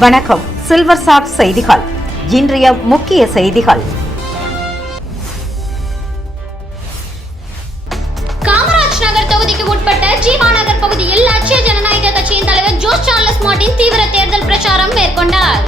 வணக்கம். Silver chat செய்திகள். இன்றைய முக்கிய செய்திகள். காமராஜ் நகர் தொகுதிக்கு உட்பட்ட ஜீவா நகர் பகுதியில் லட்சிய ஜனநாயக கட்சியின் தலைவர் ஜோஸ் சார்லஸ் மார்ட்டின் தீவிர தேர்தல் பிரச்சாரம் மேற்கொண்டார்.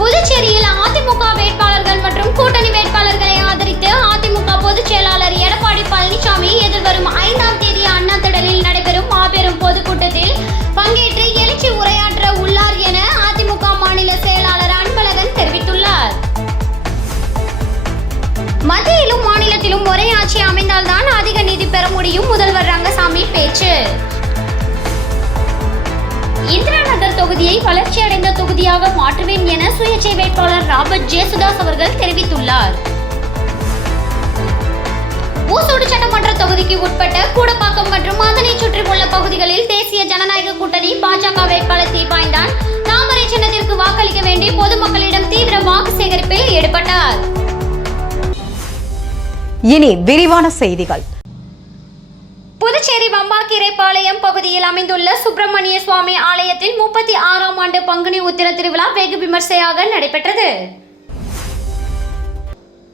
புதுச்சேரியில் அதிமுக வேட்பாளர்கள் மற்றும் கூட்டணி வேட்பாளர்களை ஆதரித்து அதிமுக பொதுச் செயலாளர் எடப்பாடி பழனிசாமி எதிர்வரும் 5ஆம் தேதி அண்ணா திடலில் நடைபெறும் மாபெரும் பொதுக்கூட்டத்தில் பங்கேற்று எழுச்சி உரையாற்ற உள்ளார் என அதிமுக மாநில செயலாளர் அன்பழகன் தெரிவித்துள்ளார். மத்தியிலும் மாநிலத்திலும் ஒரே ஆட்சி அமைந்தால்தான் அதிக நிதி பெற முடியும், முதல்வர் ரங்கசாமி பேச்சு. இந்திரா நகர் தொகுதியை வளர்ச்சியடைந்த தொகுதியாக மாற்றுவேன் என சுயேட்சை வேட்பாளர் ராபர்ட் ஜேசுதாஸ் அவர்கள் தெரிவித்துள்ளார். ஊசோடு சட்டமன்ற தொகுதிக்கு உட்பட்ட கூடப்பாக்கம் மற்றும் அதனை சுற்றியுள்ள பகுதிகளில் தேசிய ஜனநாயக கூட்டணி பாஜக வேட்பாளர் தீபாய்ந்தான் தாமரை சின்னத்திற்கு வாக்களிக்க வேண்டி பொதுமக்களிடம் தீவிர வாக்கு சேகரிப்பில் ஈடுபட்டார். இனி விரிவான செய்திகள். புதுச்சேரி வம்பாக்கீரைப்பாளையம் பகுதியில் அமைந்துள்ள சுப்பிரமணிய சுவாமி ஆலயத்தில் 36ஆம் ஆண்டு பங்குனி உத்திர திருவிழா வெகு விமர்சையாக நடைபெற்றது.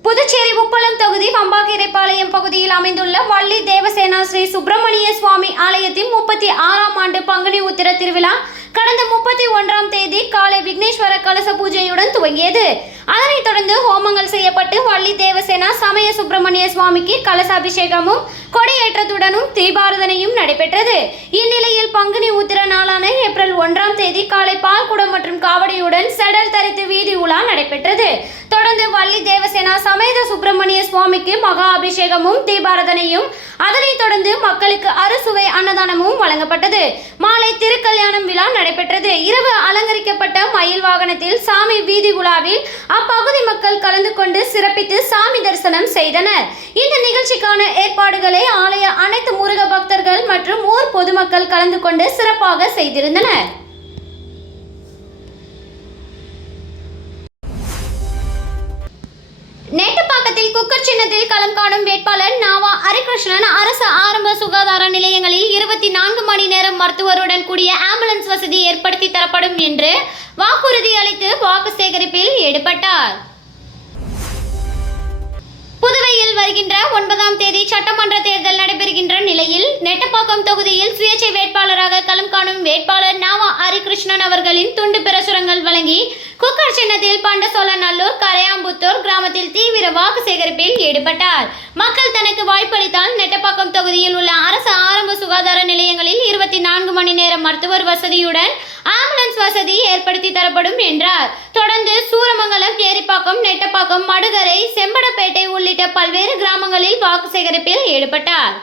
புதுச்சேரி உப்பளம் தொகுதி வம்பாக்கீரைப்பாளையம் பகுதியில் அமைந்துள்ள வள்ளி தேவசேனா ஸ்ரீ சுப்பிரமணிய சுவாமி ஆலயத்தில் 36ஆம் ஆண்டு பங்குனி உத்திர திருவிழா கடந்த 31ஆம் தேதி காலை விக்னேஸ்வர கலச பூஜையுடன் துவங்கியது. அதனைத் தொடர்ந்து ஹோமங்கள் செய்யப்பட்டு வள்ளி தேவசேனா சமய சுப்பிரமணிய சுவாமிக்கு கலசாபிஷேகமும் கொடியேற்றத்துடனும் தீபாராதனையும் நடைபெற்றது. இந்நிலையில் பங்குனி உத்திர நாளான ஏப்ரல் 1ஆம் தேதி காலை பால்குடம் மற்றும் காவடியுடன் செடல் தரித்து வீதி உலா நடைபெற்றது. தொடர்ந்து வள்ளி தேவசேனா சமேத சுப்பிரமணிய சுவாமிக்கு மகா அபிஷேகமும் தீபாராதனையும், அதனைத் தொடர்ந்து மக்களுக்கு அறுசுவை அன்னதானமும் வழங்கப்பட்டது. மாலை திருக்கல்யாணம் விழா நடைபெற்றது. இரவு அலங்கரிக்கப்பட்ட மயில் வாகனத்தில் சாமி வீதி உலாவில் அப்பகுதி மக்கள் கலந்து கொண்டு சிறப்பித்து சாமி தரிசனம் செய்தனர். இந்த நிகழ்ச்சிக்கான ஏற்பாடுகளை ஆலய அனைத்து முருக பக்தர்கள் மற்றும் ஊர் பொதுமக்கள் கலந்து கொண்டு சிறப்பாக செய்திருந்தனர். நெட்டப்பாக்கத்தில் குக்கர் சின்னத்தில் களம் காணும் வேட்பாளர் நாவா ஹரிகிருஷ்ணன் அரசு ஆரம்ப சுகாதார நிலையங்களில் 24 மணி நேரம் மருத்துவருடன் கூடிய ஆம்புலன்ஸ் வசதி ஏற்படுத்தி தரப்படும் என்று வாக்குறுதி அளித்து வாக்கு சேகரிப்பில் ஈடுபட்டார். புதுவையில் வருகின்ற 9ஆம் தேதி சட்டமன்ற தேர்தல் நடைபெறுகின்ற நிலையில் நெட்டப்பாக்கம் தொகுதியில் சுயேட்சை வேட்பாளராக களம் காணும் வேட்பாளர் நாவா ஹரிகிருஷ்ணன் அவர்களின் துண்டு பிரசுரங்கள் வழங்கி குக்கர் சின்னத்தில் பண்டசோழநல்லூர் கரையாம்புத்தூர் கிராமத்தில் தீவிர வாக்கு சேகரிப்பில் ஈடுபட்டார். மக்கள் தனக்கு வாய்ப்பளித்தால் நெட்டப்பாக்கம் தொகுதியில் உள்ள அரசு ஆரம்ப சுகாதார நிலையங்களில் 24 மணி நேரம் மருத்துவர் வசதியுடன் ஆம்புலன்ஸ் வசதி ஏற்படுத்தி தரப்படும் என்றார். தொடர்ந்து சூரமங்கலம், ஏரிப்பாக்கம், நெட்டப்பாக்கம், மடுகரை, செம்படப்பேட்டை உள்ளிட்ட பல்வேறு கிராமங்களில் வாக்கு சேகரிப்பில் ஈடுபட்டார்.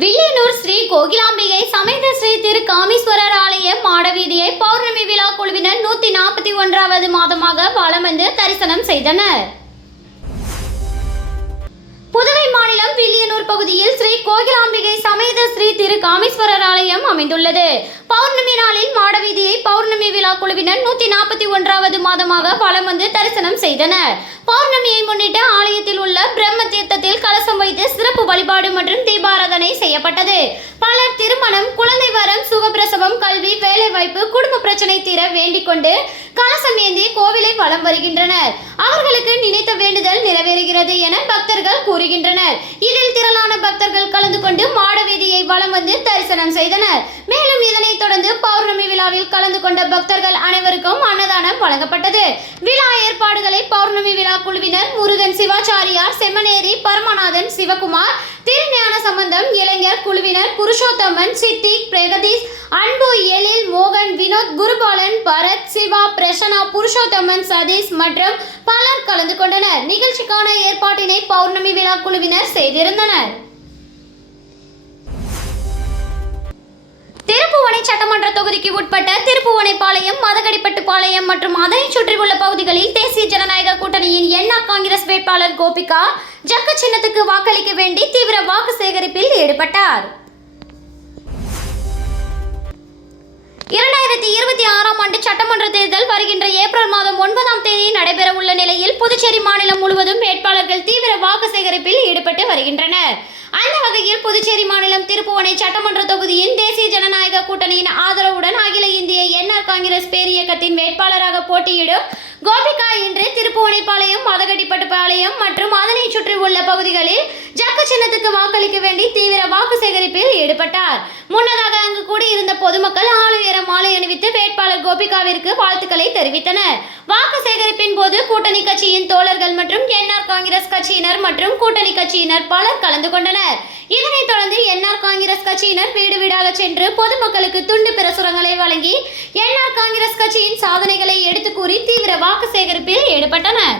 வில்லியனூர் ஸ்ரீ கோகிலாம்பிகை சமேத ஸ்ரீ திரு காமீஸ்வரர் ஆலய மாடவீதியை பௌர்ணமி விழா குழுவினர் 141வது மாதமாக வலம் வந்து தரிசனம் செய்தனர். புதுவை மாநிலம் வில்லியனூர் பகுதியில் ஸ்ரீ கோகிலாம்பிகை சமேத ஸ்ரீ திரு காமீஸ்வரர் ஆலயம் அமைந்துள்ளது. பௌர்ணமி நாளில் மாடவீதியை பௌர்ணமி விழா குழுவினர் 141வது மாதமாக வலம் வந்து தரிசனம் செய்தனர். பௌர்ணமியை முன்னிட்டு ஆலயத்தில் உள்ள பிரம்ம தீர்த்தத்தில் கலசம் வைத்து சிறப்பு வழிபாடு மற்றும் தீபாராதனை செய்யப்பட்டது. பலர் திருமணம், குழந்தை வரம், சுகப்பிரசவம், கல்வி, வேலைவாய்ப்பு, குடும்ப பிரச்சனை தீர வேண்டிக் கொண்டு கலசம் ஏந்தி கோவிலை வலம் வருகின்றனர். அவர்களுக்கு நினைத்த வேண்டுதல் நிறைவேறுகிறது என பக்தர்கள் கூறுகின்றனர். இதில் திரளான பக்தர்கள் கலந்து கொண்டு மாடவீதியை வலம் வந்து தரிசனம் செய்தனர். மேலும் இதனைத் தொடர்ந்து பௌர்ணமி விழாவில் கலந்து கொண்ட பக்தர்கள் அனைவருக்கும் அன்னதானம் வழங்கப்பட்டது. விழா ஏற்பாடுகளை பௌர்ணமி விழா குழுவினர் முருகன் சிவாச்சாரியார், செம்மனேரி பரமநாதன், சிவகுமார், திருஞான சம்பந்தம் இளைஞர் குழுவினர், புருஷோத்தமன், சித்திக், பிரகதீஷ், அன்பு, எழில், மோகன், வினோத், குருபாலன், பரத், சிவா, பிரசன்னா, புருஷோத்தமன், சதீஷ் மற்றும் பலர் கலந்து கொண்டனர். நிகழ்ச்சிக்கான ஏற்பாட்டினை பௌர்ணமி விழா குழுவினர் செய்திருந்தனர். திருப்புவனை சட்டமன்ற தொகுதிக்கு உட்பட்ட திருப்புவனைப்பாளையம், மதகடிப்பட்டுப்பாளையம் மற்றும் அதனை சுற்றியுள்ள பகுதிகளில் தேசிய ஜனநாயக கூட்டணியின் என்ஆ காங்கிரஸ் வேட்பாளர் கோபிகா ஜக்க சின்னத்துக்கு வாக்களிக்க வேண்டி தீவிர வாக்கு சேகரிப்பில் ஈடுபட்டார். 2026ஆம் ஆண்டு சட்டமன்ற தேர்தல் வருகின்ற ஏப்ரல் மாதம் 9ஆம் தேதி நடைபெற உள்ள நிலையில் புதுச்சேரி மாநிலம் முழுவதும் வேட்பாளர்கள் தீவிர வாக்கு சேகரிப்பில் ஈடுபட்டு வருகின்றனர். அந்த வகையில் புதுச்சேரி மாநிலம் திருப்புவனை சட்டமன்ற தொகுதியின் தேசிய ஜனநாயக கூட்டணியின் ஆதரவுடன் அகில இந்திய என்ஆர் காங்கிரஸ் பேரியக்கத்தின் வேட்பாளராக போட்டியிடும் கோபிகா இன்று திருப்புவனைப்பாளையம், மதகடிப்பட்டுப்பாளையம் மற்றும் அதனை சுற்றி உள்ள பகுதிகளில் ஜக்கு சின்னத்துக்கு வாக்களிக்க வேண்டி தீவிர வாக்கு சேகரிப்பில் ஈடுபட்டார். முன்னதாக அங்கு கூடியிருந்த பொதுமக்கள் ஆளுயர மாலை அணிவித்து வேட்பாளர் கோபிகாவிற்கு வாழ்த்துக்களை தெரிவித்தனர். வாக்கு சேகரிப்பின் போது கூட்டணி கட்சியின் தோழர்கள் மற்றும் என்ஆர் காங்கிரஸ் கட்சியினர் மற்றும் கூட்டணி கட்சியினர் பலர் கலந்து கொண்டனர். இதனைத் தொடர்ந்து என்ஆர் காங்கிரஸ் கட்சியினர் வீடு வீடாக சென்று பொதுமக்களுக்கு துண்டு பிரசுரங்களை வழங்கி என்ஆர் காங்கிரஸ் கட்சியின் சாதனைகளை எடுத்து கூறி தீவிர வாக்கு சேகரிப்பில் ஈடுபட்டனர்.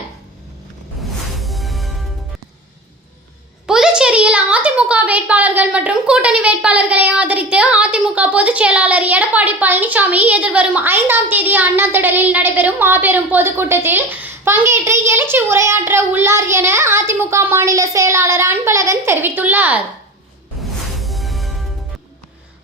புதுச்சேரியில் அதிமுக வேட்பாளர்கள் மற்றும் கூட்டணி வேட்பாளர்களை ஆதரித்து அதிமுக பொதுச் செயலாளர் எடப்பாடி பழனிசாமி எதிர்வரும் 5ஆம் தேதி அண்ணா திடலில் நடைபெறும் மாபெரும் பொதுக்கூட்டத்தில் பங்கேற்று எழுச்சி உரையாற்ற உள்ளார் என அதிமுக மாநில செயலாளர் அன்பழகன் தெரிவித்துள்ளார்.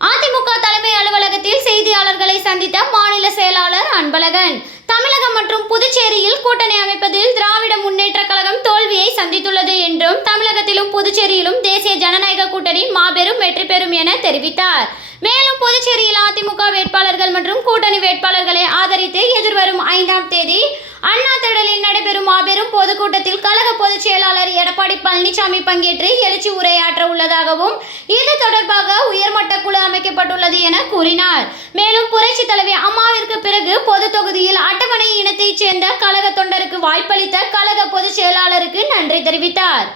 அதிமுக தலைமை அலுவலகத்தில் செய்தியாளர்களை சந்தித்த மாநில செயலாளர் அன்பழகன், தமிழகம் மற்றும் புதுச்சேரியில் கூட்டணி அமைப்பதில் திராவிட முன்னேற்ற கழகம் தோல்வியை சந்தித்துள்ளது என்றும் தமிழகத்திலும் புதுச்சேரியிலும் தேசிய ஜனநாயக கூட்டணி மாபெரும் வெற்றி பெறும் என தெரிவித்தார். மேலும் புதுச்சேரியில் அதிமுக வேட்பாளர்கள் மற்றும் கூட்டணி வேட்பாளர்களை ஆதரித்து எதிர்வரும் 5ஆம் தேதி அண்ணா திடலில் நடைபெறும் மாபெரும் பொதுக்கூட்டத்தில் கழக பொதுச் செயலாளர் எடப்பாடி பழனிசாமி பங்கேற்று எழுச்சி உரையாற்ற உள்ளதாகவும் இது தொடர்பாக உயர்மட்ட குழு அமைக்கப்பட்டுள்ளது என கூறினார். மேலும் புரட்சி தலைவி அம்மாவிற்கு பிறகு பொது தொகுதியில் அட்டவணை இனத்தைச் சேர்ந்த கழக தொண்டருக்கு வாய்ப்பளித்த கழக பொதுச் செயலாளருக்கு நன்றி தெரிவித்தார்.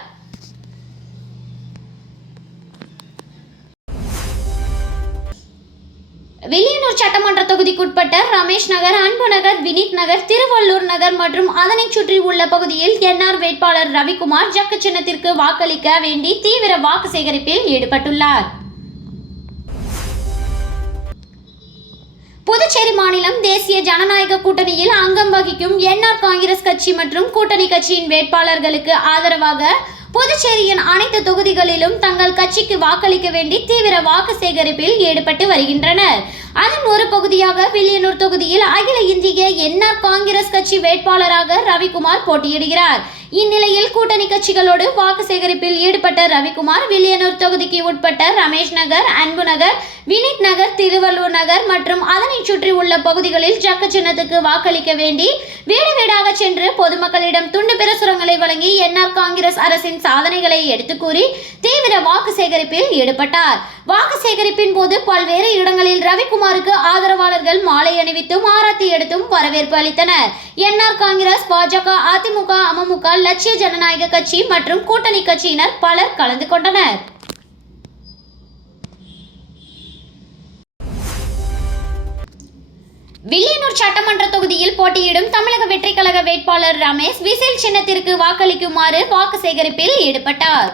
வில்லியனூர் சட்டமன்ற தொகுதிக்குட்பட்ட ரமேஷ் நகர், அன்பு நகர், வினித் நகர், திருவள்ளூர் நகர் மற்றும் அதனை சுற்றி உள்ள பகுதியில் என்ஆர் வேட்பாளர் ரவிக்குமார் ஜக்கு சின்னத்திற்கு வாக்களிக்க வேண்டி தீவிர வாக்கு சேகரிப்பில் ஈடுபட்டுள்ளார். புதுச்சேரி மாநிலம் தேசிய ஜனநாயக கூட்டணியில் அங்கம் வகிக்கும் என்ஆர் காங்கிரஸ் கட்சி மற்றும் கூட்டணி கட்சியின் வேட்பாளர்களுக்கு ஆதரவாக புதுச்சேரியின் அனைத்து தொகுதிகளிலும் தங்கள் கட்சிக்கு வாக்களிக்க வேண்டி தீவிர வாக்கு சேகரிப்பில் ஈடுபட்டு வருகின்றனர். அதன் ஒரு பகுதியாக வில்லியனூர் தொகுதியில் அகில இந்திய என்ஆர் காங்கிரஸ் கட்சி வேட்பாளராக ரவிக்குமார் போட்டியிடுகிறார். இந்நிலையில் கூட்டணி கட்சிகளோடு வாக்கு சேகரிப்பில் ஈடுபட்ட ரவிக்குமார் வில்லியனூர் தொகுதிக்கு உட்பட்ட ரமேஷ் நகர், அன்பு நகர், வினித் நகர், திருவள்ளூர் நகர் மற்றும் அதனை சுற்றி உள்ள பகுதிகளில் ஜக்கு சின்னத்துக்கு வாக்களிக்க வேண்டி வீடு வீடாக சென்று பொதுமக்களிடம் துண்டு பிரசுரங்களை வழங்கி என்ஆர் காங்கிரஸ் அரசின் சாதனைகளை எடுத்து கூறி தீவிர வாக்கு சேகரிப்பில் ஈடுபட்டார். வாக்கு சேகரிப்பின் போது பல்வேறு இடங்களில் ரவிக்குமாருக்கு ஆதரவாளர்கள் மாலை அணிவித்தும் ஆரத்தி எடுத்தும் வரவேற்பு அளித்தனர். என்ஆர் காங்கிரஸ், பாஜக, அதிமுக, அமமுக, லட்சிய ஜனநாயக கட்சி மற்றும் கூட்டணி கட்சியினர் பலர் கலந்து கொண்டனர். வில்லியனூர் சட்டமன்ற தொகுதியில் போட்டியிடும் தமிழக வெற்றி கழக வேட்பாளர் ரமேஷ் விசில் சின்னத்திற்கு வாக்களிக்குமாறு வாக்கு சேகரிப்பில் ஈடுபட்டார்.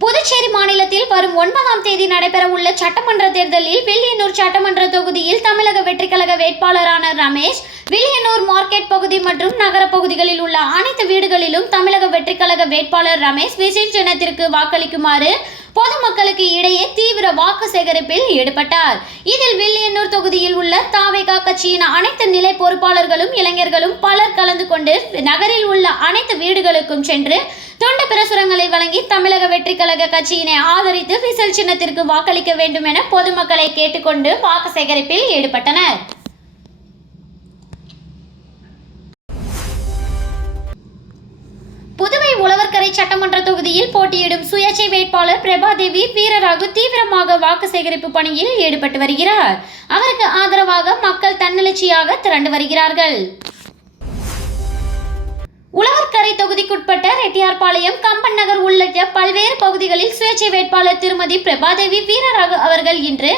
புதுச்சேரி மாநிலத்தில் வரும் 9ஆம் தேதி நடைபெற உள்ள சட்டமன்ற தேர்தலில் வில்லியனூர் சட்டமன்ற தொகுதியில் தமிழக வெற்றி கழக வேட்பாளரான ரமேஷ் வில்லியனூர் மார்க்கெட் பகுதி மற்றும் நகர பகுதிகளில் உள்ள அனைத்து வீடுகளிலும் தமிழக வெற்றி கழக வேட்பாளர் ரமேஷ் விசில் சின்னத்திற்கு வாக்களிக்குமாறு பொதுமக்களுக்கு இடையே தீவிர வாக்கு சேகரிப்பில் ஈடுபட்டார். இதில் வில்லியனூர் தொகுதியில் உள்ள தாவேகா கட்சியின் அனைத்து நிலை பொறுப்பாளர்களும் இளைஞர்களும் பலர் கலந்து கொண்டு நகரில் உள்ள அனைத்து வீடுகளுக்கும் சென்று துண்டு பிரசுரங்களை வழங்கி தமிழக வெற்றி கழக கட்சியினை ஆதரித்து விசில் சின்னத்திற்கு வாக்களிக்க வேண்டும் என பொதுமக்களை கேட்டுக்கொண்டு வாக்கு சேகரிப்பில் ஈடுபட்டனர். புதுவை உழவர்கரை சட்டமன்ற தொகுதியில் போட்டியிடும் சுயேட்சை வேட்பாளர் பிரபாதேவி வீரராகு தீவிரமாக வாக்கு சேகரிப்பு பணியில் ஈடுபட்டு வருகிறார். அவருக்கு ஆதரவாக மக்கள் தன்னெழுச்சியாக திரண்டு வருகிறார்கள். உழவர்கரை தொகுதிக்குட்பட்ட ரெட்டியார்பாளையம், கம்பன் நகர் உள்ளிட்ட பல்வேறு பகுதிகளில் சுயேட்சை வேட்பாளர் திருமதி பிரபாதேவி வீரராகு அவர்கள் இன்று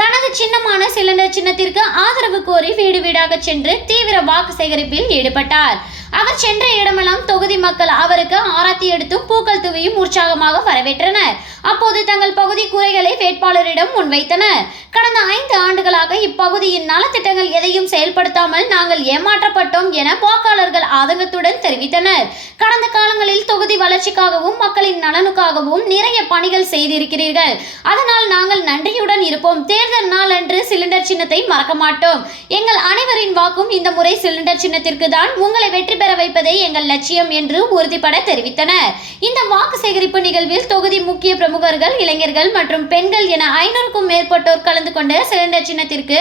தனது சின்னமான சிலிண்டர் சின்னத்திற்கு ஆதரவு கோரி வீடு வீடாக சென்று தீவிர வாக்கு சேகரிப்பில் ஈடுபட்டார். அவர் சென்ற இடமெல்லாம் தொகுதி மக்கள் அவருக்கு ஆரத்தி எடுத்தும் பூக்கள் தூவியும் உற்சாகமாக வரவேற்றனர். அப்போது தங்கள் பகுதி குறைகளை வேட்பாளரிடம் முன்வைத்தனர். கடந்த 5 ஆண்டுகளாக இப்பகுதியின் நலத்திட்டங்கள் எதையும் செயல்படுத்தாமல் நாங்கள் ஏமாற்றப்பட்டோம் என வாக்காளர்கள் ஆதங்கத்துடன் தெரிவித்தனர். கடந்த காலங்களில் தொகுதி வளர்ச்சிக்காகவும் மக்களின் நலனுக்காகவும் நிறைய பணிகள் செய்திருக்கிறீர்கள். அதனால் நாங்கள் நன்றியுடன் இருப்போம். தேர்தல் நாள் அன்று சிலிண்டர் சின்னத்தை மறக்க மாட்டோம். எங்கள் அனைவரின் வாக்கும் இந்த முறை சிலிண்டர் சின்னத்திற்கு தான். உங்களை வெற்றி பெற வைப்பதே எங்கள் லட்சியம் என்று உறுதிபட தெரிவித்தனர். இந்த வாக்கு சேகரிப்பு நிகழ்வில் தொகுதி முக்கிய பிரமுகர்கள், இளைஞர்கள் மற்றும் பெண்கள் என 500க்கும் மேற்பட்டோர் கலந்து கொண்டு சிலிண்டர் சின்னத்திற்கு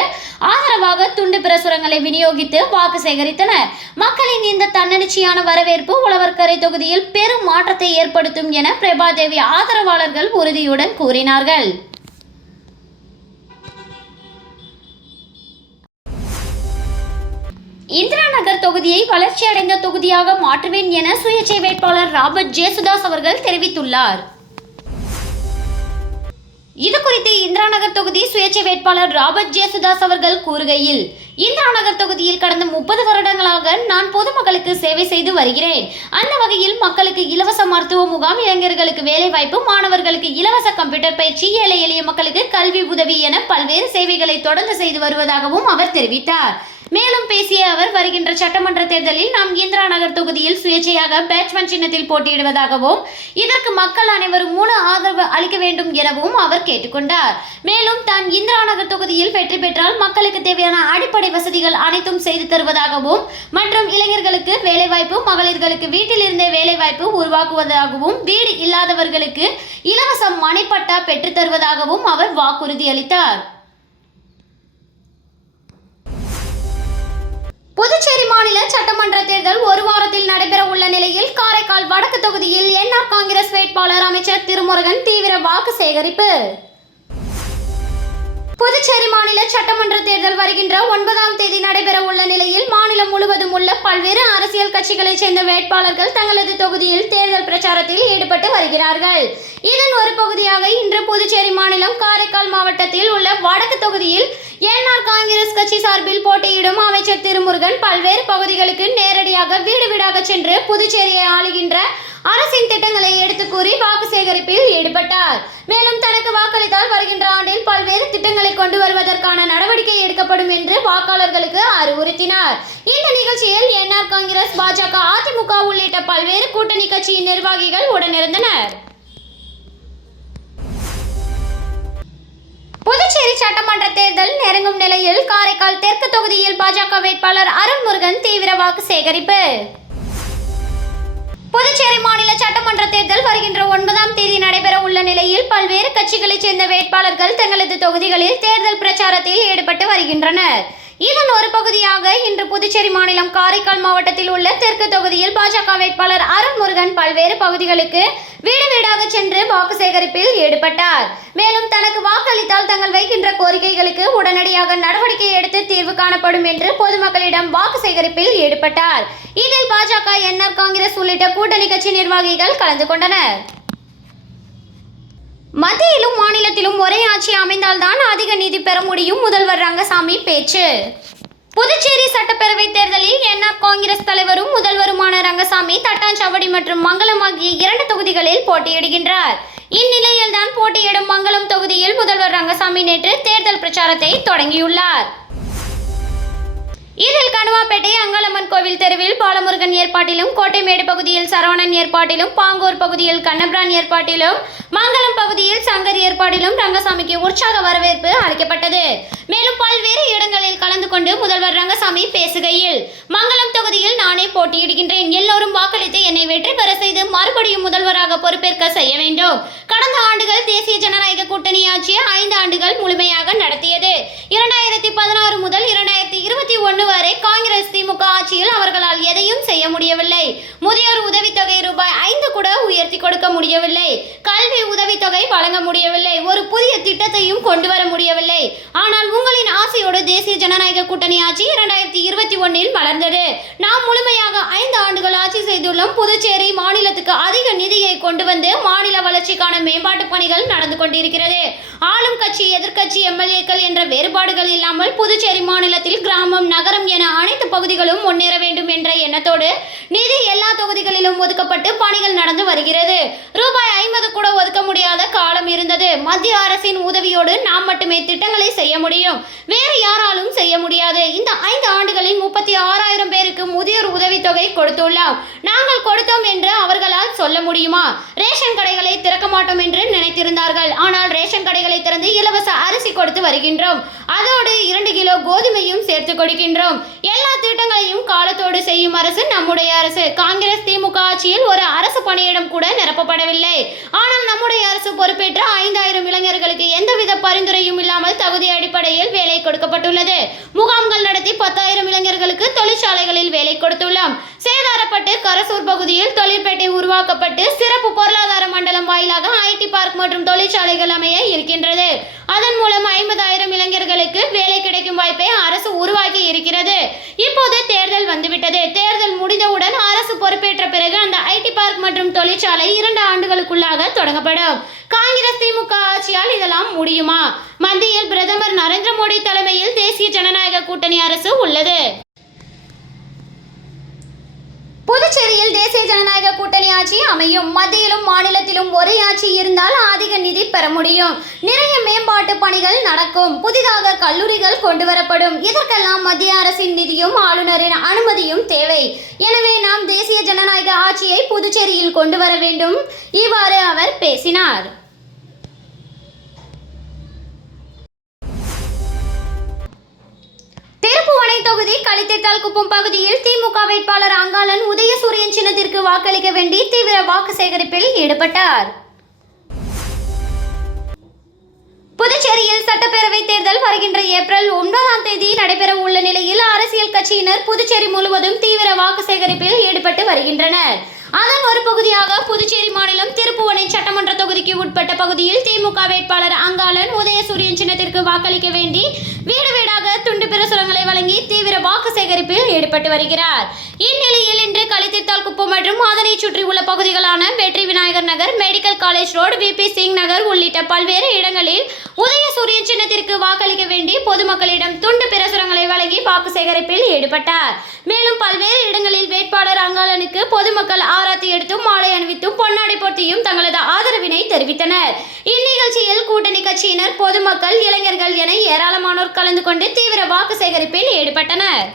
ஆதரவாக துண்டு பிரசுரங்களை விநியோகித்து வாக்கு சேகரித்தனர். மக்களின் இந்த தன்னெழுச்சியான வரவேற்பு உழவர்கரை தொகுதியில் பெரும் மாற்றத்தை ஏற்படுத்தும் என பிரபாதேவி ஆதரவாளர்கள் உறுதியுடன் கூறினார்கள். இந்திரா நகர் தொகுதியை வளர்ச்சியடைந்த தொகுதியாக மாற்றுவேன் என சுயேட்சை வேட்பாளர் ராபர்ட் ஜேசுதாஸ் அவர்கள் தெரிவித்துள்ளார். இதுகுறித்து இந்திரா நகர் தொகுதி சுயேட்சை வேட்பாளர் ராபர்ட் ஜேசுதாஸ் அவர்கள் கூறுகையில், இந்திரா நகர் தொகுதியில் கடந்த 30 வருடங்களாக நான் பொதுமக்களுக்கு சேவை செய்து வருகிறேன். அந்த வகையில் மக்களுக்கு இலவச மருத்துவ முகாம், இளைஞர்களுக்கு வேலைவாய்ப்பு, மாணவர்களுக்கு இலவச கம்ப்யூட்டர் பயிற்சி, ஏழை எளிய மக்களுக்கு கல்வி உதவி என பல்வேறு சேவைகளை தொடர்ந்து செய்து வருவதாகவும் அவர் தெரிவித்தார். மேலும் பேசிய அவர், வருகின்ற சட்டமன்ற தேர்தலில் நாம் இந்திரா நகர் தொகுதியில் சுயேட்சையாக பேட்ஸ்மேன் சின்னத்தில் போட்டியிடுவதாகவும் இதற்கு மக்கள் அனைவரும் முழு ஆதரவு அளிக்க வேண்டும் எனவும் அவர் கேட்டுக்கொண்டார். மேலும் தான் இந்திரா நகர் தொகுதியில் வெற்றி பெற்றால் மக்களுக்கு தேவையான அடிப்படை வசதிகள் அனைத்தும் செய்து தருவதாகவும் மற்றும் இளைஞர்களுக்கு வேலைவாய்ப்பு, மகளிர்களுக்கு வீட்டில் இருந்தே வேலைவாய்ப்பு உருவாக்குவதாகவும் வீடு இல்லாதவர்களுக்கு இலவச மனைப்பட்டா பெற்றுத் தருவதாகவும் அவர் வாக்குறுதி அளித்தார். புதுச்சேரி மாநில சட்டமன்ற தேர்தல் ஒரு வாரத்தில் நடைபெற உள்ள நிலையில் காரைக்கால் வடக்கு தொகுதியில் என்ஆர் காங்கிரஸ் வேட்பாளர் அமைச்சர் திருமுருகன் தீவிர வாக்கு சேகரிப்பு. புதுச்சேரி மாநில சட்டமன்ற தேர்தல் வருகின்ற 9ஆம் தேதி நடைபெற உள்ள நிலையில் மாநிலம் முழுவதும் உள்ள பல்வேறு அரசியல் கட்சிகளைச் சேர்ந்த வேட்பாளர்கள் தங்களது தொகுதியில் தேர்தல் பிரச்சாரத்தில் ஈடுபட்டு வருகிறார்கள். இதன் ஒரு பகுதியாக இன்று புதுச்சேரி மாநிலம் காரைக்கால் மாவட்டத்தில் உள்ள வடக்கு தொகுதியில் என்ஆர் காங்கிரஸ் கட்சி சார்பில் போட்டியிடும் அமைச்சர் திருமுருகன் பல்வேறு பகுதிகளுக்கு நேரடியாக வீடு வீடாக சென்று புதுச்சேரியை ஆளுகின்ற அரசின் திட்டங்களை எடுத்து கூறி வாக்கு சேகரிப்பில் ஈடுபட்டார். மேலும் தனக்கு வாக்களித்தால் வருகின்ற ஆண்டில் பல்வேறு திட்டங்களை கொண்டு வருவதற்கான நடவடிக்கை எடுக்கப்படும் என்று வாக்காளர்களுக்கு அறிவுறுத்தினார். இந்த நிகழ்ச்சியில் என்ஆர் காங்கிரஸ், பாஜக, அதிமுக உள்ளிட்ட பல்வேறு கூட்டணி கட்சியின் நிர்வாகிகள் உடனிருந்தனர். புதுச்சேரி சட்டமன்ற தேர்தல் நெருங்கும் நிலையில் காரைக்கால் தெற்கு தொகுதியில் பாஜக வேட்பாளர் அருள்முருகன் தீவிர வாக்கு சேகரிப்பு. புதுச்சேரி மாநில சட்டமன்ற தேர்தல் வருகின்ற 9ஆம் தேதி நடைபெற உள்ள நிலையில் பல்வேறு கட்சிகளைச் சேர்ந்த வேட்பாளர்கள் தங்களது தொகுதிகளில் தேர்தல் பிரச்சாரத்தில் ஈடுபட்டு வருகின்றனர். இதன் ஒரு பகுதியாக இன்று புதுச்சேரி மாநிலம் காரைக்கால் மாவட்டத்தில் உள்ள தெற்கு தொகுதியில் பாஜக வேட்பாளர் அருள்முருகன் பல்வேறு பகுதிகளுக்கு வீடு வீடாக சென்று வாக்கு சேகரிப்பில் ஈடுபட்டார். மேலும் தனக்கு வாக்களித்தால் தங்கள் வைக்கின்ற கோரிக்கைகளுக்கு உடனடியாக நடவடிக்கை எடுத்து தீர்வு காணப்படும் என்று பொதுமக்களிடம் வாக்கு சேகரிப்பில் ஈடுபட்டார். இதில் பாஜக, என்ஆர் காங்கிரஸ் உள்ளிட்ட கூட்டணி கட்சி நிர்வாகிகள் கலந்து கொண்டனர். மத்தியிலும் மாநிலத்திலும் ஒரே ஆட்சி அமைந்தால்தான் அதிக நிதி பெற முடியும், முதல்வர் ரங்கசாமி பேச்சு. புதுச்சேரி சட்டப்பேரவை தேர்தலில் என்ஆர் காங்கிரஸ் தலைவரும் முதல்வருமான ரங்கசாமி தட்டாஞ்சாவடி மற்றும் மங்களம் ஆகிய 2 தொகுதிகளில் போட்டியிடுகின்றார். இந்நிலையில்தான் போட்டியிடும் மங்களம் தொகுதியில் முதல்வர் ரங்கசாமி நேற்று தேர்தல் பிரச்சாரத்தை தொடங்கியுள்ளார். இதில் கணுவாப்பேட்டை அங்காளம்மன் கோவில் தெருவில் பாலமுருகன் ஏற்பாட்டிலும், கோட்டைமேடு பகுதியில் சரவணன் ஏற்பாட்டிலும், பாங்கூர் பகுதியில் கண்ணபிரான் ஏற்பாட்டிலும், மங்களம் பகுதியில் சங்கர் ஏற்பாட்டிலும் ரங்கசாமிக்கு உற்சாக வரவேற்பு அளிக்கப்பட்டது. மேலும் பல்வேறு இடங்களில் கலந்து கொண்டு முதல்வர் ரங்கசாமி பேசுகையில், மங்களம் தொகுதியில் நானே போட்டியிடுகின்றேன். எல்லோரும் வாக்களித்து என்னை வெற்றி பெற செய்து மறுபடியும் முதல்வராக பொறுப்பேற்க செய்ய வேண்டும். கடந்த ஆண்டுகள் தேசிய ஜனநாயக கூட்டணி ஆட்சியை 5 ஆண்டுகள் முழுமையாக நடத்தியது. 2016 முதல் 2021 வரை காங்கிரஸ் திமுக ஆட்சியில் அவர்களால் எதையும் செய்ய முடியவில்லை. முதியோர் உதவித்தொகை ரூபாய் 5 கூட உயர்த்தி கொடுக்க முடியவில்லை. கல்வி உதவித்தொகை வழங்க முடியவில்லை. ஒரு புதிய திட்டத்தையும் கொண்டு வர முடியவில்லை. ஆனால் உங்களின் ஆசையோடு தேசிய ஜனநாயக கூட்டணி ஆட்சி 2021 மலர்ந்தது. நாம் முழுமையாக 5 ஆண்டுகள் ஆட்சி செய்துள்ளோம். புதுச்சேரி மாநிலத்துக்கு அதிக நிதியை கொண்டு வந்து மாநில வளர்ச்சிக்கான மேம்பாட்டு பணிகள் நடந்து கொண்டிருக்கிறது. ஆளும் கட்சி, எதிர்க்கட்சி, எம்எல்ஏக்கள் என்ற வேறுபாடுகள் இல்லாமல் புதுச்சேரி மாநிலத்தில் கிராமம், நகரம் என அனைத்து பகுதிகளும் முன்னேற வேண்டும் என்ற எண்ணத்தோடு நிதி எல்லா தொகுதிகளிலும் ஒதுக்கப்பட்டு பணிகள் நடந்து வருகிறது. ரூபாய் 50 கூட ஒதுக்க முடியாத காலம் இருந்தது. மத்திய அரசின் உதவியோடு நாம் மட்டுமே திட்டங்களை செய்ய முடியும், வேறு யாராலும் செய்ய முடியாது. இந்த 5 ஆண்டுகளில் 36,000 பேருக்கு முதியோர் உதவித்தொகை கொடுத்துள்ளோம். நாங்கள் கொடுத்தோம் என்று அவர்களால் சொல்ல முடியுமா? ரேஷன் கடைகளை திறக்க மாட்டோம் என்று நினைத்திருந்தார்கள். ஆனால் ரேஷன் கடைகளை திறந்து இலவச அரிசி கொடுத்து வருகின்றோம். அதோடு 2 கிலோ கோதுமையும் சேர்த்து கொடுக்கின்றோம். எல்லா திட்டங்களையும் காலத்தோடு செய்யும் அரசு நம்முடைய அரசு. காங்கிரஸ் திமுக ஆட்சியில் ஒரு அரசு பணியிடம் கூட நிரப்பப்படவில்லை. ஆனால் நம்முடைய அரசு பொறுப்பேற்ற 5,000 இளைஞர்களுக்கு எந்தவித பரிந்துரையும் இல்லாமல் தகுதி அடிப்படையில் வேலை கொடுக்கப்பட்டுள்ளது. முகாம்கள் நடத்தி 10,000 இளைஞர்களுக்கு தொழிற்சாலைகளில் வேலை கொடுத்துள்ளோம். சேதாரப்பட்டு கரசூர் பகுதியில் தொழிற்பேட்டை உருவாக்கப்பட்டு சிறப்பு பொருளாதார மண்டலம் வாயிலாக ஐடி பார்க் மற்றும் தொழிற்சாலைகள் அமைய இருக்கின்றது. அதன் மூலம் 50,000 இளைஞர்களுக்கு வேலை கிடைக்கும் வாய்ப்பை அரசு உருவாக்கி இருக்கிறது. இப்போது தேர்தல் வந்துவிட்டது. தேர்தல் முடிந்தவுடன் அரசு பொறுப்பேற்ற பிறகு அந்த ஐடி பார்க் மற்றும் தொழிற்சாலை 2 ஆண்டுகளுக்குள்ளாக தொடங்கப்படும். காங்கிரஸ் திமுக ஆட்சியால் இதெல்லாம் முடியுமா? மத்தியில் பிரதமர் நரேந்திர மோடி தலைமையில் தேசிய ஜனநாயக கூட்டணி அரசு உள்ளது. புதுச்சேரியில் தேசிய ஜனநாயக கூட்டணி ஆட்சி அமையும். மத்தியிலும் மாநிலத்திலும் ஒரே ஆட்சி இருந்தால் அதிக நிதி பெற முடியும். நிறைய மேம்பாட்டு பணிகள் நடக்கும். புதிதாக கல்லூரிகள் கொண்டு வரப்படும். இதற்கெல்லாம் மத்திய அரசின் நிதியும் ஆளுநரின் அனுமதியும் தேவை. எனவே நாம் தேசிய ஜனநாயக ஆட்சியை புதுச்சேரியில் கொண்டு வர வேண்டும். இவ்வாறு அவர் பேசினார். திருப்புவனை தொகுதி களித்திட்டால்குப்பம் பகுதியில் திமுக வேட்பாளர் அங்காளன் உதயசூரியன் சின்னத்திற்கு வாக்களிக்க வேண்டி தீவிர வாக்கு சேகரிப்பில் ஈடுபட்டார். புதுச்சேரியில் சட்டப்பேரவை தேர்தல் வருகின்ற ஏப்ரல் 9ஆம் தேதி நடைபெற உள்ள நிலையில் அரசியல் கட்சியினர் புதுச்சேரி முழுவதும் தீவிர வாக்கு சேகரிப்பில் ஈடுபட்டு வருகின்றனர். அதன் ஒரு பகுதியாக புதுச்சேரி மாநிலம் திருப்புவனை சட்டமன்ற தொகுதிக்கு உட்பட்ட பகுதியில் திமுக வேட்பாளர் அங்காளன் உதயசூரியன் சின்னத்திற்கு வாக்களிக்க வேண்டி வீடு வீடாக துண்டு பிரசுரங்களை வழங்கி தீவிர வாக்கு சேகரிப்பில் ஈடுபட்டு வருகிறார். இந்நிலையில் இன்று களித்திட்டால்குப்பம் மற்றும் அதனை சுற்றி உள்ள பகுதிகளான Vetri Vinayagar Nagar, medical college road, VP Singh Nagar உள்ளிட்ட பல்வேறு இடங்களில் உதயசூரியன் சின்னத்திற்கு வாக்களிக்க வேண்டி பொதுமக்களிடம் துண்டு பிரசுரங்களை வழங்கி வாக்கு சேகரிப்பில் ஈடுபட்டார். மேலும் பல்வேறு இடங்களில் வேட்பாளர் அங்காளனுக்கு பொதுமக்கள் ஆராத்தி எடுத்தும் மாலை அணிவித்தும் பொன்னாடை போர்த்தியும் தங்களது ஆதரவினை தெரிவித்தனர். இந்நிகழ்ச்சியில் கூட்டணி கட்சியினர், பொதுமக்கள், இளைஞர்கள் என ஏராளமானோர் கலந்து கொண்டு தீவிர வாக்கு சேகரிப்பில் ஈடுபட்டனர்.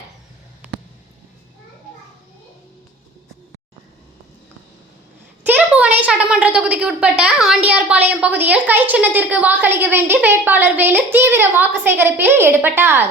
திருப்புவனை சட்டமன்ற தொகுதிக்கு உட்பட்ட ஆண்டியார்பாளையம் பகுதியில் கை சின்னத்திற்கு வாக்களிக்க வேண்டி வேட்பாளர் வேலு தீவிர வாக்கு சேகரிப்பில் ஈடுபட்டார்.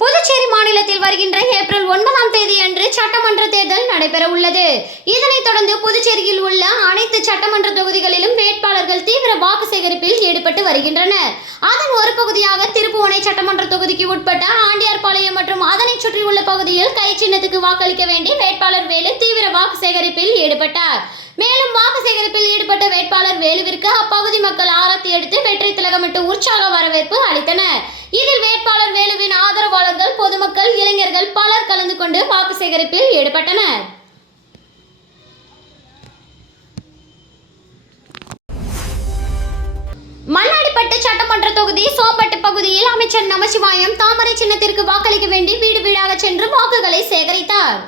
புதுச்சேரி மாநிலத்தில் வருகின்ற ஏப்ரல் 9ஆம் தேதி அன்று சட்டமன்ற தேர்தல் நடைபெற உள்ளது. இதனைத் தொடர்ந்து புதுச்சேரியில் உள்ள அனைத்து சட்டமன்ற தொகுதிகளிலும் வேட்பாளர்கள் தீவிர வாக்கு சேகரிப்பில் ஈடுபட்டு வருகின்றனர். அதன் ஒரு பகுதியாக திருப்புவனை சட்டமன்ற தொகுதிக்கு உட்பட்ட ஆண்டியார்பாளையம் மற்றும் அதனை சுற்றி உள்ள பகுதியில் கை சின்னத்துக்கு வாக்களிக்க வேண்டி வேட்பாளர் வேலு தீவிர வாக்கு சேகரிப்பில் ஈடுபட்டார். மேலும் வாக்கு சேகரிப்பில் ஈடுபட்ட வேட்பாளர் வேலுவிற்கு அப்பகுதி மக்கள் ஆரத்தி எடுத்து வெற்றி திலகமிட்டு உற்சாக வரவேற்பு அளித்தனர். இதில் வேட்பாளர் வேலுவின் ஆதரவாளர்கள், பொதுமக்கள், இளைஞர்கள் பலர் கலந்து கொண்டு வாக்கு சேகரிப்பில் ஈடுபட்டனர். மண்ணாடிப்பட்டு சட்டமன்ற தொகுதி சோம்பட்டு பகுதியில் அமைச்சர் நமச்சிவாயம் தாமரை சின்னத்திற்கு வாக்களிக்க வேண்டி வீடு வீடாக சென்று வாக்குகளை சேகரித்தார்.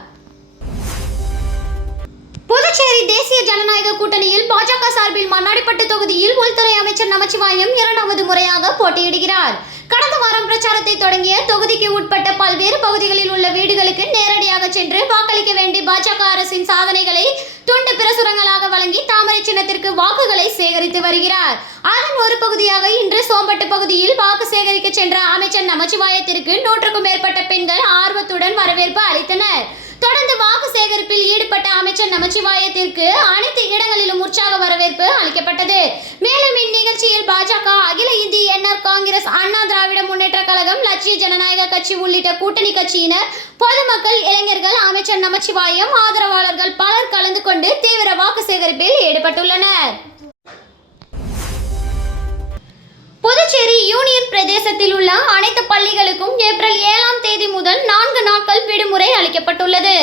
புதுச்சேரி தேசிய ஜனநாயக கூட்டணியில் பாஜக சார்பில் மண்ணாடிப்பட்டு தொகுதியில் உள்துறை அமைச்சர் நமச்சிவாயம் 2வது முறையாக போட்டியிடுகிறார். கடந்த வாரம் பிரச்சாரத்தை தொடங்கிய தொகுதிக்கு உட்பட்ட பல்வேறு பகுதிகளில் உள்ள வீடுகளுக்கு நேரடியாக சென்று வாக்களிக்க வேண்டி பாஜக அரசின் சாதனைகளை துண்டு பிரசுரங்களாக வழங்கி தாமரை சின்னத்திற்கு வாக்குகளை சேகரித்து வருகிறார். அதன் ஒரு பகுதியாக இன்று சோம்பட்டு பகுதியில் வாக்கு சேகரிக்க சென்ற அமைச்சர் நமச்சிவாயத்திற்கு 100க்கும் மேற்பட்ட பெண்கள் ஆர்வத்துடன் வரவேற்பு அளித்தனர். தொடர்ந்து வாக்கு சேகரிப்பில் ஈடுபட்ட அமைச்சர் நமச்சிவாயத்திற்கு அனைத்து இடங்களிலும் உற்சாக வரவேற்பு அளிக்கப்பட்டது. மேலும் இந்நிகழ்ச்சியில் பாஜக, அகில இந்திய என்ஆர் காங்கிரஸ், அண்ணா திராவிட முன்னேற்ற கழகம், லட்சிய ஜனநாயக கட்சி உள்ளிட்ட கூட்டணி கட்சியினர், பொதுமக்கள், இளைஞர்கள், அமைச்சர் நமச்சிவாயம் ஆதரவாளர்கள் பலர் கலந்து கொண்டு தீவிர வாக்கு சேகரிப்பில் ஈடுபட்டுள்ளனர். புதுச்சேரி யூனியன் பிரதேசத்தில் உள்ள அனைத்து பள்ளிகளுக்கும் ஏப்ரல் 7ஆம் தேதி முதல் 4 நாட்கள் விடுமுறை அளிக்கப்பட்டுள்ளது.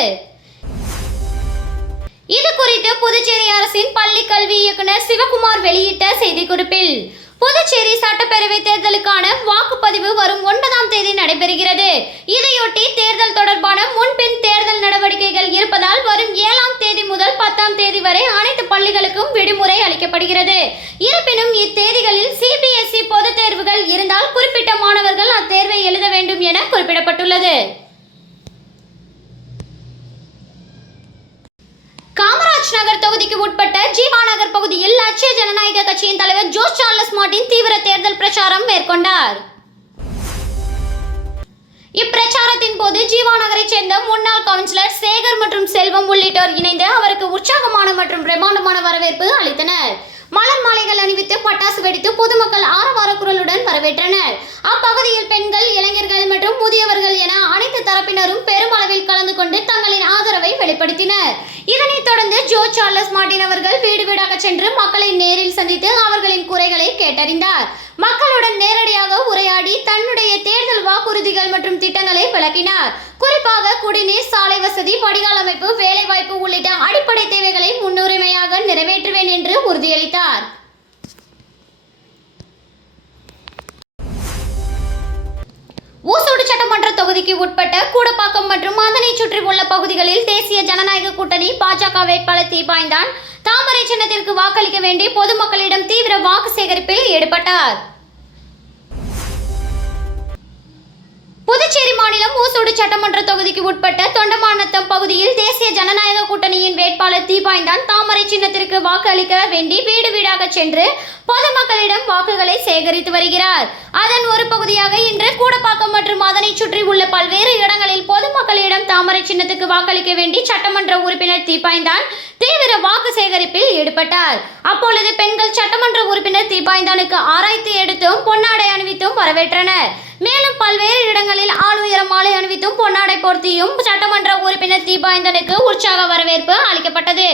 இது குறித்து புதுச்சேரி அரசின் பள்ளி கல்வி இயக்குனர் சிவகுமார் வெளியிட்ட செய்திக்குறிப்பில், புதுச்சேரி சட்டப்பேரவை தேர்தலுக்கான வாக்குப்பதிவு வரும் 9ஆம் தேதி நடைபெறுகிறது. இதையொட்டி தேர்தல் தொடர்பான முன்பின் தேர்தல் நடவடிக்கைகள் இருப்பதால் வரும் 7ஆம் தேதி முதல் 10ஆம் தேதி வரை அனைத்து பள்ளிகளுக்கும் விடுமுறை அளிக்கப்படுகிறது. இருப்பினும் இத்தேதிகளில் CBSE பொதுத் தேர்வுகள் இருந்தால் குறிப்பிட்ட மாணவர்கள் அத்தேர்வை எழுத வேண்டும் என குறிப்பிடப்பட்டுள்ளது. காமராஜ் நகர் தொகுதிக்கு உட்பட்ட ஜீவா நகர் பகுதியில் லட்சிய ஜனநாயக கட்சியின் தலைவர் ஜோஸ் சார்லஸ் மார்ட்டின் தீவிர தேர்தல் பிரச்சாரம் மேற்கொண்டார். இப்பிரச்சாரத்தின் போது ஜீவா நகரைச் சேர்ந்த முன்னாள் கவுன்சிலர் சேகர் மற்றும் செல்வம் உள்ளிட்டோர் இணைந்து அவருக்கு உற்சாகமான மற்றும் பிரம்மாண்டமான வரவேற்பு அளித்தனர். மலர் மாலைகள் அணிவித்து பட்டாசு வெடித்து பொதுமக்கள் ஆரவார குரலுடன் வரவேற்றனர். அப்பகுதியில் பெண்கள், இளைஞர்கள் மற்றும் முதியவர்கள் என அனைத்து தரப்பினரும் பெருமளவில் கலந்து கொண்டு தங்களின் ஆதரவை வெளிப்படுத்தினர். இதனைத் தொடர்ந்து ஜோஸ் சார்லஸ் மார்ட்டின் அவர்கள் வீடு வீடாக சென்று மக்களை நேரில் சந்தித்து அவர்களின் குறைகளை கேட்டறிந்தார். மக்களுடன் நேரடியாக உரையாடி தன்னுடைய தேர்தல் வாக்குறுதிகள் மற்றும் திட்டங்களை விளக்கினார். குறிப்பாக குடிநீர், சாலை வசதி, வடிகால் அமைப்பு, வேலைவாய்ப்பு உள்ளிட்ட அடிப்படை தேவைகளை முன்னுரிமையாக நிறைவேற்றுவேன் என்று உறுதியளித்தார். ஊசோடு சட்டமன்ற தொகுதிக்கு உட்பட்ட கூடப்பாக்கம் மற்றும் அதனை சுற்றி உள்ள பகுதிகளில் தேசிய ஜனநாயக கூட்டணி பாஜக வேட்பாளர் தீபாய்ந்தான் தாமரை சின்னத்திற்கு வாக்களிக்க வேண்டி பொதுமக்களிடம் தீவிர வாக்கு சேகரிப்பில் ஈடுபட்டார். புதுச்சேரி மாநிலம் ஊசோடு சட்டமன்ற தொகுதிக்கு உட்பட்ட தொண்டமாநத்தம் பகுதியில் தேசிய ஜனநாயக கூட்டணியின் வேட்பாளர் தீபாய்ந்தான் தாமரை சின்னத்திற்கு வாக்கு அளிக்க வேண்டி வீடு வீடாக சென்று பொதுமக்களிடம் வாக்குகளை சேகரித்து வருகிறார். அதன் ஒரு பகுதியாக இன்று கூடப்பாக்கம் மற்றும் அதனை சுற்றி உள்ள பல்வேறு இடங்களில் பொதுமக்களிடம் தாமரை சின்னத்துக்கு வாக்களிக்க வேண்டி சட்டமன்ற உறுப்பினர் தீபாய்ந்தான் தீவிர வாக்கு சேகரிப்பில் ஈடுபட்டார். அப்பொழுது பெண்கள் சட்டமன்ற உறுப்பினர் தீபாய்ந்தானுக்கு ஆராய்ச்சி எடுத்தும் பொன்னாடை அணிவித்தும் வரவேற்றனர். மேலும் பல்வேறு இடங்களில் ஆளுயர மாலை அணிவித்தும் பொன்னாடை போர்த்தியும் சட்டமன்ற உறுப்பினர் தீபாய்ந்தனுக்கு உற்சாக வரவேற்பு அளிக்கப்பட்டது.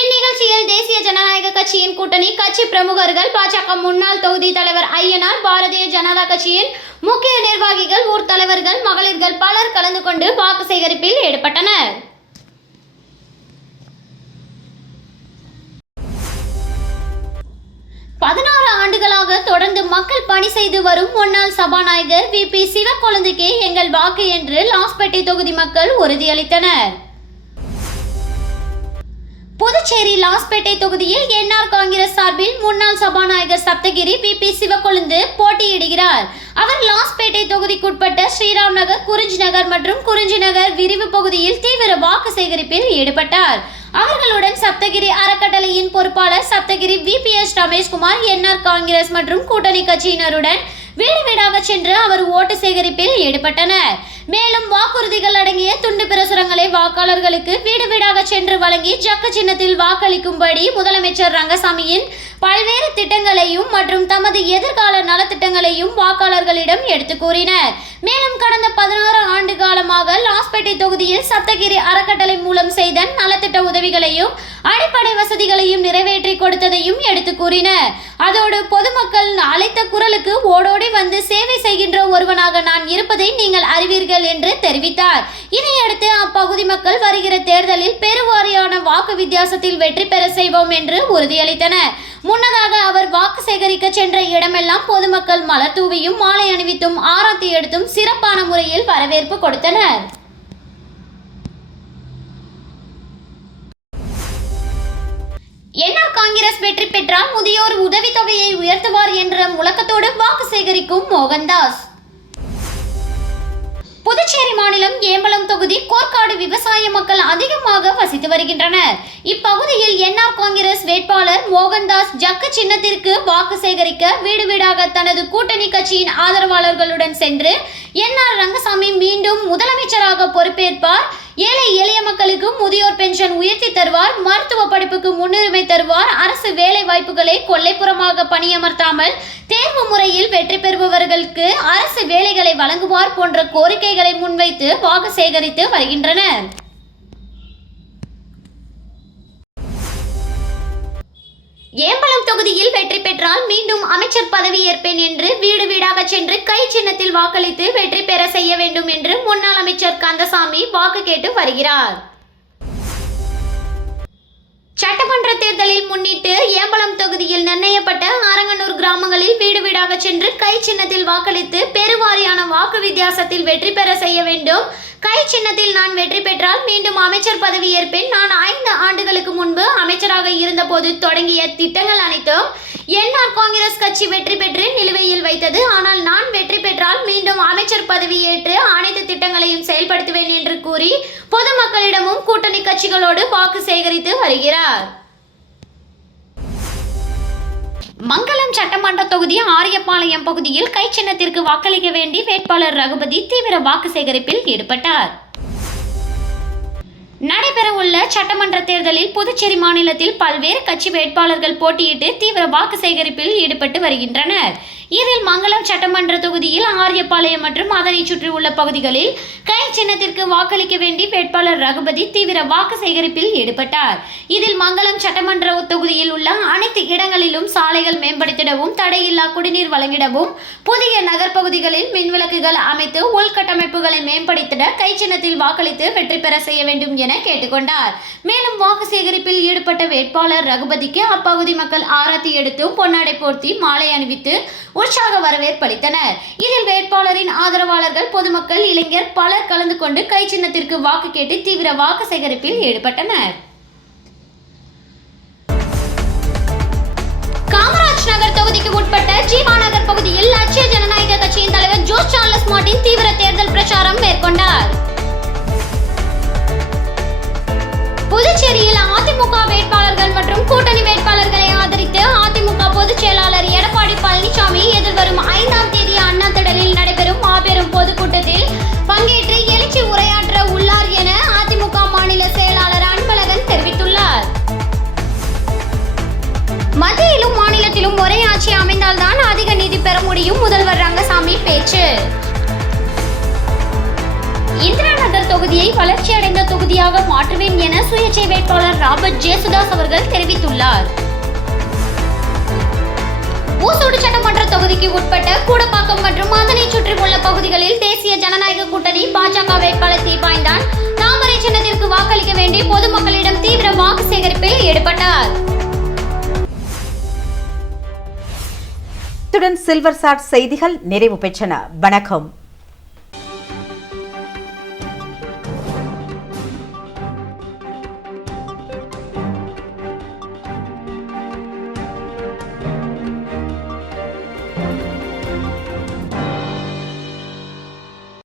இந்நிகழ்ச்சியில் தேசிய ஜனநாயக கட்சியின் கூட்டணி கட்சி பிரமுகர்கள், பாஜக முன்னாள் தொகுதி தலைவர் ஐயனார், பாரதிய ஜனதா கட்சியின் முக்கிய நிர்வாகிகள், ஊர் தலைவர்கள், மகளிர்கள் பலர் கலந்து கொண்டு வாக்கு சேகரிப்பில் ஈடுபட்டனர். ஆண்டுகளாக தொடர்ந்து மக்கள் பணி செய்து வரும் முன்னாள் சபாநாயகர் VP சிவக்கொழுந்துக்கே எங்கள் வாக்கு என்று லாஸ்பேட்டை தொகுதி மக்கள் உறுதியளித்தனர். புதுச்சேரி லாஸ்பேட்டை தொகுதியில் என்ஆர் காங்கிரஸ் சார்பில் முன்னாள் சபாநாயகர் சப்தகிரி VP சிவக்கொழுந்து போட்டியிடுகிறார். அவர் லாஸ்பேட்டை தொகுதிக்குட்பட்ட ஸ்ரீராம் நகர், குறிஞ்சி நகர் மற்றும் குறிஞ்சி நகர் விரிவு பகுதியில் தீவிர வாக்கு சேகரிப்பில் ஈடுபட்டார். அவர்களுடன் சப்தகிரி அறக்கட்டளையின் பொறுப்பாளர் சப்தகிரி VPS ரமேஷ்குமார், என்ஆர் காங்கிரஸ் மற்றும் கூட்டணி கட்சியினருடன் வீடு வீடாக சென்று அவர் ஓட்டு சேகரிப்பில் ஈடுபட்டனர். மேலும் வாக்குறுதிகள் அடங்கிய துண்டு பிரசுரங்களை வாக்காளர்களுக்கு வீடு வீடாக சென்று வழங்கி ஜக்கு சின்னத்தில் வாக்களிக்கும்படி முதலமைச்சர் ரங்கசாமியின் பல்வேறு திட்டங்களையும் மற்றும் தமது எதிர்கால நலத்திட்டங்களையும் வாக்காளர்களிடம் எடுத்து கூறினர். மேலும் கடந்த 16 ஆண்டு காலமாக லாஸ்பேட்டை தொகுதியில் சப்தகிரி அறக்கட்டளை மூலம் செய்த நலத்திட்ட உதவிகளையும் அடிப்படை வசதிகளையும் நிறைவேற்றி கொடுத்ததையும் எடுத்து கூறினர். அதோடு பொதுமக்கள் அழைத்த குரலுக்கு ஓடோடி வந்து சேவை செய்கின்ற ஒருவனாக நான் இருப்பதை நீங்கள் அறிவீர்கள் என்று தெரிவித்தார். இதையடுத்து அப்பகுதி மக்கள் வருகிற தேர்தலில் பெருவாரியான வாக்கு வித்தியாசத்தில் வெற்றி பெற செய்வோம் என்று உறுதியளித்தனர். முன்னதாக அவர் வாக்கு சேகரிக்க சென்ற இடமெல்லாம் பொதுமக்கள் மலர் தூவியும் மாலை அணிவித்தும் ஆரத்தி எடுத்தும் சிறப்பான முறையில் வரவேற்பு கொடுத்தனர். என்ஆர் காங்கிரஸ் வெற்றி பெற்றால் முதியோர் உதவித்தொகையை உயர்த்துவார் என்ற முழக்கத்தோடு வாக்கு சேகரிக்கும் மோகன்தாஸ். புதுச்சேரி மாநிலம் ஏம்பலம் தொகுதி கோர்க்காடு விவசாய மக்கள் அதிகமாக வசித்து வருகின்றனர். இப்பகுதியில் என்ஆர் காங்கிரஸ் வேட்பாளர் மோகன்தாஸ் ஜக்கு சின்னத்திற்கு வாக்கு சேகரிக்க வீடு வீடாக தனது கூட்டணி கட்சியின் ஆதரவாளர்களுடன் சென்று என்ஆர் ரங்கசாமி மீண்டும் முதலமைச்சராக பொறுப்பேற்பார், ஏழை எளிய மக்களுக்கு முதியோர் பென்ஷன் உயர்த்தி தருவார், மருத்துவ படிப்புக்கு முன்னுரிமை தருவார், அரசு வேலை வாய்ப்புகளை கொல்லைப்புறமாக பணியமர்த்தாமல் தேர்வு முறையில் வெற்றி பெறுபவர்களுக்கு அரசு வேலைகளை வழங்குவார் போன்ற கோரிக்கைகளை முன்வைத்து வாக்கு சேகரித்து வருகின்றனர். ஏம்பலம் தொகுதியில் வெற்றி பெற்றால் மீண்டும் அமைச்சர் பதவி ஏற்பேன் என்று வீடு வீடாக சென்று கை சின்னத்தில் வாக்களித்து வெற்றி பெற செய்ய வேண்டும் என்று முன்னாள் அமைச்சர் கந்தசாமி வாக்கு கேட்டு வருகிறார். சட்டமன்ற தேர்தலில் முன்னிட்டு ஏம்பலம் மாநிலம் தொகுதியில் நிர்ணயிக்கப்பட்ட அரங்கனூர் கிராமங்களில் வீடு வீடாக சென்று கை சின்னத்தில் வாக்களித்து பெருவாரியான வாக்கு வித்தியாசத்தில் வெற்றி பெற செய்ய வேண்டும். கை சின்னத்தில் நான் வெற்றி பெற்றால் மீண்டும் அமைச்சர் பதவி ஏற்பேன். நான் 5 ஆண்டுகளுக்கு முன்பு அமைச்சராக இருந்தபோது தொடங்கிய திட்டங்கள் அனைத்தும் என்ஆர் காங்கிரஸ் கட்சி வெற்றி பெற்று நிலுவையில் வைத்தது. ஆனால் நான் வெற்றி பெற்றால் மீண்டும் அமைச்சர் பதவி ஏற்று அனைத்து திட்டங்களையும் செயல்படுத்துவேன் என்று கூறி பொதுமக்களிடமும் கூட்டணி கட்சிகளோடு வாக்கு சேகரித்து வருகிறார். மங்களம் சட்டமன்ற தொகுதி ஆரியபாளையம் பகுதியில் கை சின்னத்திற்கு வாக்களிக்க வேண்டி வேட்பாளர் ரகுபதி தீவிர வாக்கு சேகரிப்பில் ஈடுபட்டார். நடைபெறவுள்ள சட்டமன்ற தேர்தலில் புதுச்சேரி மாநிலத்தில் பல்வேறு கட்சி வேட்பாளர்கள் போட்டியிட்டு தீவிர வாக்கு சேகரிப்பில் ஈடுபட்டு வருகின்றனர். இதில் மங்களம் சட்டமன்ற தொகுதியில் ஆரியபாளையம் மற்றும் அதனை சுற்றியுள்ள பகுதிகளில் கை சின்னத்திற்கு வாக்களிக்க வேண்டி வேட்பாளர் ரகுபதி தீவிர வாக்கு சேகரிப்பில் ஈடுபட்டார். இதில் மங்களம் சட்டமன்ற தொகுதியில் உள்ள அனைத்து இடங்களிலும் சாலைகள் மேம்படுத்திடவும், தடையில்லா குடிநீர் வழங்கிடவும், புதிய நகர்பகுதிகளில் மின்விளக்குகள் அமைத்து உள்கட்டமைப்புகளை மேம்படுத்திட கை சின்னத்தில் வாக்களித்து வெற்றி பெற செய்ய வேண்டும் என கேட்டுக்கொண்டார். மேலும் வாக்கு சேகரிப்பில் ஈடுபட்ட வேட்பாளர் ரகுபதிக்கு அப்பகுதி மக்கள் ஆரத்தி எடுத்து பொன்னாடை போர்த்தி மாலை அணிவித்து உற்சாக வரவேற்பளித்தனர். இதில் வேட்பாளரின் ஆதரவாளர்கள், பொதுமக்கள், இளைஞர் பலர் கலந்து கொண்டு கை சின்னத்திற்கு வாக்கு கேட்டு தீவிர வாக்கு சேகரிப்பில் ஈடுபட்டனர். காமராஜ் நகர் தொகுதிக்கு உட்பட்ட ஜீவா நகர் பகுதியில் லட்சிய ஜனநாயக கட்சியின் தலைவர் ஜோஸ் சார்லஸ் மார்ட்டின் தீவிர தேர்தல் பிரச்சாரம் மேற்கொண்டார். புதுச்சேரியில் அதிமுக வேட்பாளர்கள் மற்றும் கூட்டணி வேட்பாளர்களை ஆதரித்து அதிமுக பொதுச் செயலாளர் எடப்பாடி பழனிசாமி எதிர்வரும் 5ஆம் தேதி அண்ணா திடலில் நடைபெறும் மாபெரும் பொதுக்கூட்டத்தில் பங்கேற்று எழுச்சி உரையாற்ற உள்ளார் என அதிமுக மாநில செயலாளர் அன்பழகன் தெரிவித்துள்ளார். மத்தியிலும் மாநிலத்திலும் ஒரே ஆட்சி அமைந்தால்தான் அதிக நிதி பெற முடியும், முதல்வர் ரங்கசாமி பேச்சு. இந்திரா நகர் தொகுதியை வளர்ச்சியடைந்த தொகுதியாக மாற்றுவேன் என சுயேட்சை வேட்பாளர் ராபர்ட் ஜேசுதாஸ் அவர்கள் தெரிவித்துள்ளார். ஊசோடு சட்டமன்ற தொகுதிக்கு உட்பட்ட கூடப்பாக்கம் மற்றும் அதனை சுற்றியுள்ள பகுதிகளில் தேசிய ஜனநாயக கூட்டணி பாஜக வேட்பாளர் தீபாய்ந்தான் தாமரை சின்னத்திற்கு வாக்களிக்க வேண்டி பொதுமக்களிடம் தீவிர வாக்கு சேகரிப்பில் ஈடுபட்டார். இத்துடன் சில்வர் சாட் செய்திகள் நிறைவு பெற்றன. வணக்கம்.